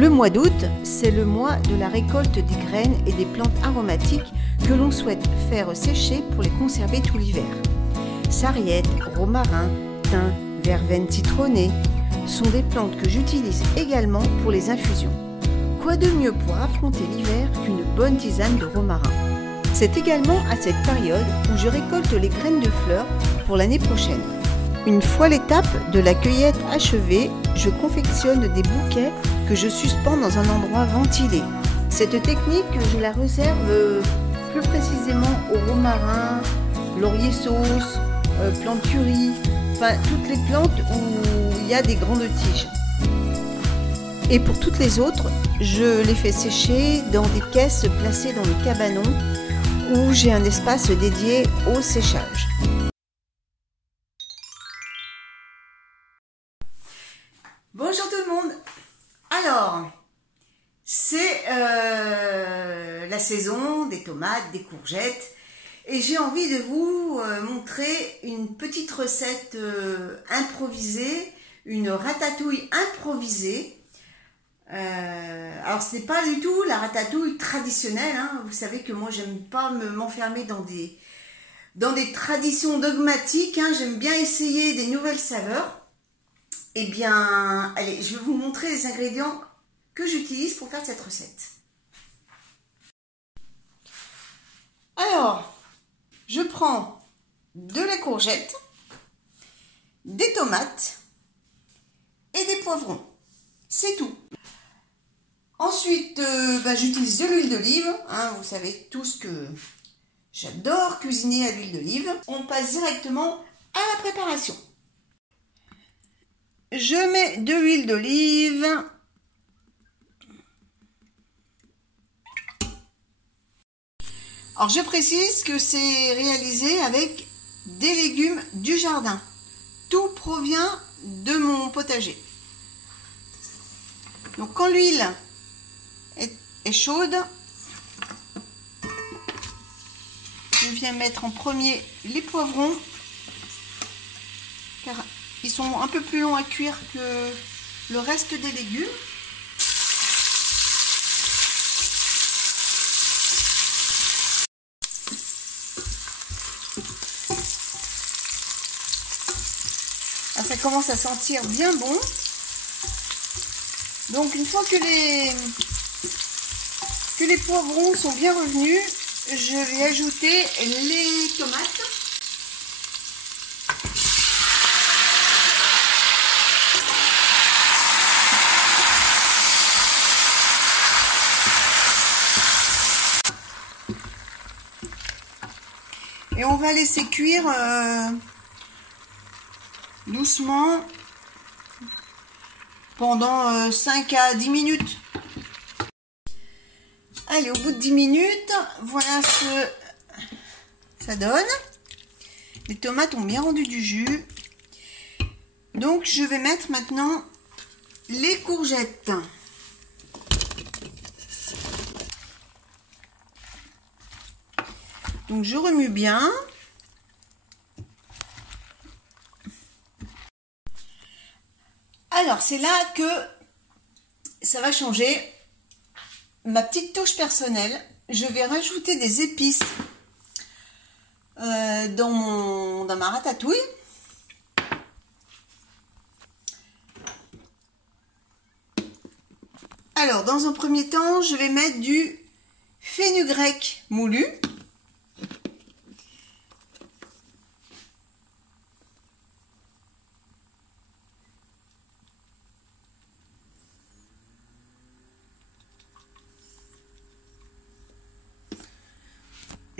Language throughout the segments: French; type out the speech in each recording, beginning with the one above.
Le mois d'août, c'est le mois de la récolte des graines et des plantes aromatiques que l'on souhaite faire sécher pour les conserver tout l'hiver. Sarriette, romarin, thym, verveine citronnée sont des plantes que j'utilise également pour les infusions. Quoi de mieux pour affronter l'hiver qu'une bonne tisane de romarin? C'est également à cette période où je récolte les graines de fleurs pour l'année prochaine. Une fois l'étape de la cueillette achevée, je confectionne des bouquets que je suspends dans un endroit ventilé. Cette technique, je la réserve plus précisément au romarin, laurier sauce, plantes curry, enfin toutes les plantes où il y a des grandes tiges. Et pour toutes les autres, je les fais sécher dans des caisses placées dans le cabanon où j'ai un espace dédié au séchage. Bonjour tout le monde. Alors, c'est la saison des tomates, des courgettes, et j'ai envie de vous montrer une petite recette improvisée, une ratatouille improvisée. Alors ce n'est pas du tout la ratatouille traditionnelle, hein. Vous savez que moi j'aime pas m'enfermer dans des traditions dogmatiques, hein. J'aime bien essayer des nouvelles saveurs. Eh bien, allez, je vais vous montrer les ingrédients que j'utilise pour faire cette recette. Alors, je prends de la courgette, des tomates et des poivrons. C'est tout. Ensuite, j'utilise de l'huile d'olive. Hein, vous savez tous que j'adore cuisiner à l'huile d'olive. On passe directement à la préparation. Je mets de l'huile d'olive. Alors je précise que c'est réalisé avec des légumes du jardin. Tout provient de mon potager. Donc quand l'huile est chaude, je viens mettre en premier les poivrons, car ils sont un peu plus longs à cuire que le reste des légumes. Ah, ça commence à sentir bien bon. Donc une fois que les poivrons sont bien revenus, je vais ajouter les tomates. Et on va laisser cuire doucement pendant 5 à 10 minutes. Allez, au bout de 10 minutes, voilà ce que ça donne. Les tomates ont bien rendu du jus. Donc, je vais mettre maintenant les courgettes. Donc, je remue bien. Alors, c'est là que ça va changer. Ma petite touche personnelle, je vais rajouter des épices dans ma ratatouille. Alors, dans un premier temps, je vais mettre du fenugrec moulu.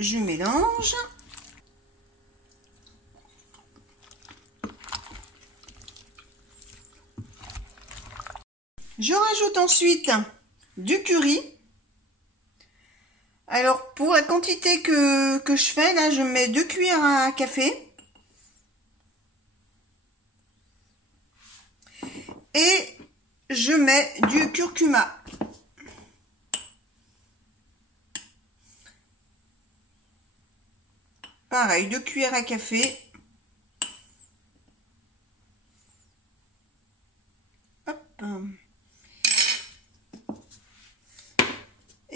Je mélange. Je rajoute ensuite du curry. Alors pour la quantité que je fais, là je mets 2 cuillères à café. Et je mets du curcuma. Pareil, 2 cuillères à café. Hop.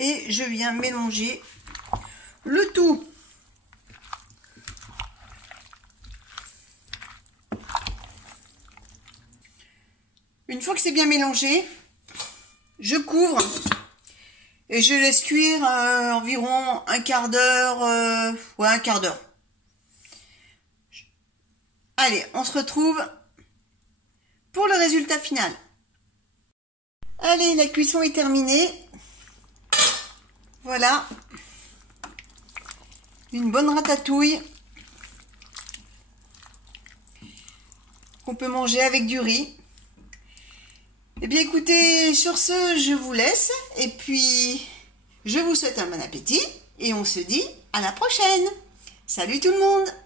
et je viens mélanger le tout. Une fois que c'est bien mélangé, je couvre et je laisse cuire environ un quart d'heure, ouais, un quart d'heure. Allez, on se retrouve pour le résultat final. Allez, la cuisson est terminée. Voilà. Une bonne ratatouille qu'on peut manger avec du riz. Eh bien écoutez, sur ce, je vous laisse et puis je vous souhaite un bon appétit et on se dit à la prochaine. Salut tout le monde!